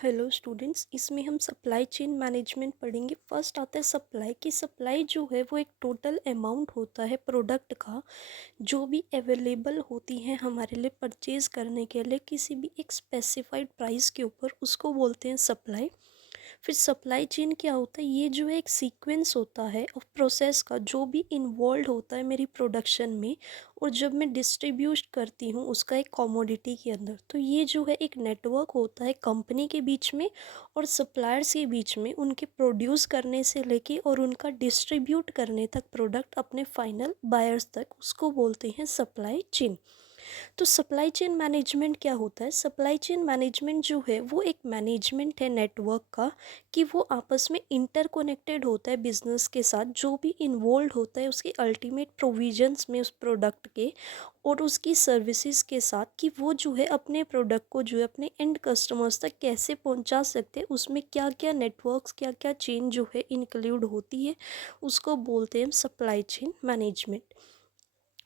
Hello students, इसमें हम supply chain management पढ़ेंगे। फर्स्ट आता है सप्लाई की। सप्लाई जो है वो एक टोटल अमाउंट होता है प्रोडक्ट का, जो भी अवेलेबल होती है हमारे लिए परचेज करने के लिए किसी भी एक स्पेसिफाइड प्राइस के ऊपर, उसको बोलते हैं सप्लाई। फिर सप्लाई चेन क्या होता है, ये जो है एक सीक्वेंस होता है और प्रोसेस का जो भी इन्वॉल्व होता है मेरी प्रोडक्शन में, और जब मैं डिस्ट्रीब्यूट करती हूँ उसका एक कमोडिटी के अंदर। तो ये जो है एक नेटवर्क होता है कंपनी के बीच में और सप्लायर्स के बीच में, उनके प्रोड्यूस करने से लेके और उनका डिस्ट्रीब्यूट करने तक प्रोडक्ट अपने फाइनल बायर्स तक, उसको बोलते हैं सप्लाई चेन। तो सप्लाई चेन मैनेजमेंट क्या होता है? सप्लाई चेन मैनेजमेंट जो है वो एक मैनेजमेंट है नेटवर्क का, कि वो आपस में इंटरकनेक्टेड होता है बिजनेस के साथ, जो भी इन्वॉल्व होता है उसके अल्टीमेट प्रोविजंस में उस प्रोडक्ट के और उसकी सर्विसेज के साथ, कि वो जो है अपने प्रोडक्ट को जो है अपने एंड कस्टमर्स तक कैसे पहुंचा सकते हैं, उसमें क्या क्या नेटवर्क्स, क्या क्या चेन जो है इंक्लूड होती है, उसको बोलते हैं हम सप्लाई चेन मैनेजमेंट।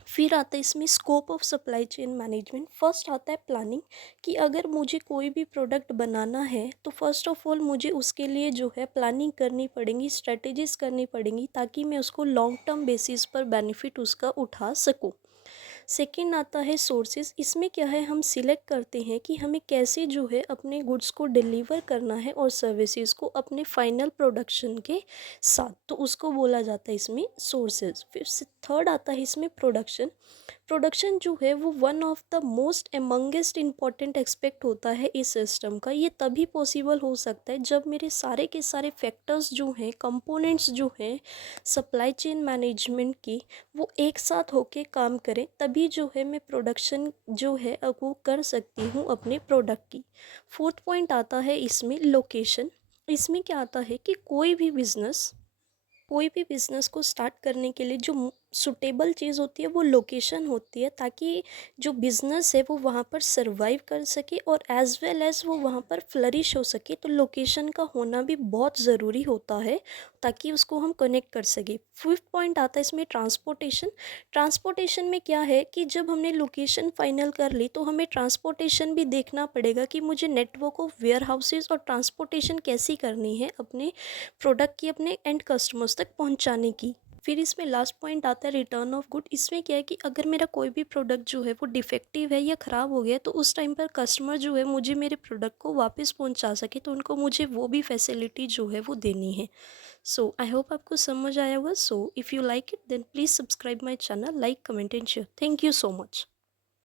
फिर आता है इसमें scope of supply chain management. First आता है प्लानिंग, कि अगर मुझे कोई भी प्रोडक्ट बनाना है तो फर्स्ट ऑफ ऑल मुझे उसके लिए जो है प्लानिंग करनी पड़ेगी, स्ट्रेटेजीज करनी पड़ेंगी, ताकि मैं उसको लॉन्ग टर्म बेसिस पर बेनिफिट उसका उठा सकूं। सेकंड आता है सोर्सेज। इसमें क्या है, हम सिलेक्ट करते हैं कि हमें कैसे जो है अपने गुड्स को डिलीवर करना है और सर्विसेज को अपने फाइनल प्रोडक्शन के साथ, तो उसको बोला जाता है इसमें सोर्सेज। फिर थर्ड आता है इसमें प्रोडक्शन। प्रोडक्शन जो है वो one of the most amongst important aspect होता है इस सिस्टम का। ये तभी पॉसिबल हो सकता है जब मेरे सारे के सारे फैक्टर्स जो हैं, कंपोनेंट्स जो हैं सप्लाई चेन मैनेजमेंट की, वो एक साथ होके काम करें, तभी जो है मैं प्रोडक्शन जो है वो कर सकती हूँ अपने प्रोडक्ट की। फोर्थ पॉइंट आता है इसमें लोकेशन। इसमें क्या आता है कि कोई भी बिज़नेस को स्टार्ट करने के लिए जो सुटेबल चीज़ होती है वो लोकेशन होती है, ताकि जो बिज़नेस है वो वहाँ पर सरवाइव कर सके और एज़ वेल एज़ वो वहाँ पर फ्लरिश हो सके। तो लोकेशन का होना भी बहुत ज़रूरी होता है, ताकि उसको हम कनेक्ट कर सके। फिफ्थ पॉइंट आता है इसमें ट्रांसपोर्टेशन। ट्रांसपोर्टेशन में क्या है कि जब हमने लोकेशन फाइनल कर ली तो हमें ट्रांसपोर्टेशन भी देखना पड़ेगा, कि मुझे नेटवर्क ऑफ वेयर हाउसेज और ट्रांसपोर्टेशन कैसी करनी है अपने प्रोडक्ट की अपने एंड कस्टमर्स तक पहुंचाने की। फिर इसमें लास्ट पॉइंट आता है रिटर्न ऑफ गुड। इसमें क्या है कि अगर मेरा कोई भी प्रोडक्ट जो है वो डिफेक्टिव है या ख़राब हो गया है, तो उस टाइम पर कस्टमर जो है मुझे मेरे प्रोडक्ट को वापस पहुंचा सके, तो उनको मुझे वो भी फैसिलिटी जो है वो देनी है। सो आई होप आपको समझ आया होगा। So if you like it then please subscribe my channel, like comment and share. Thank you so much.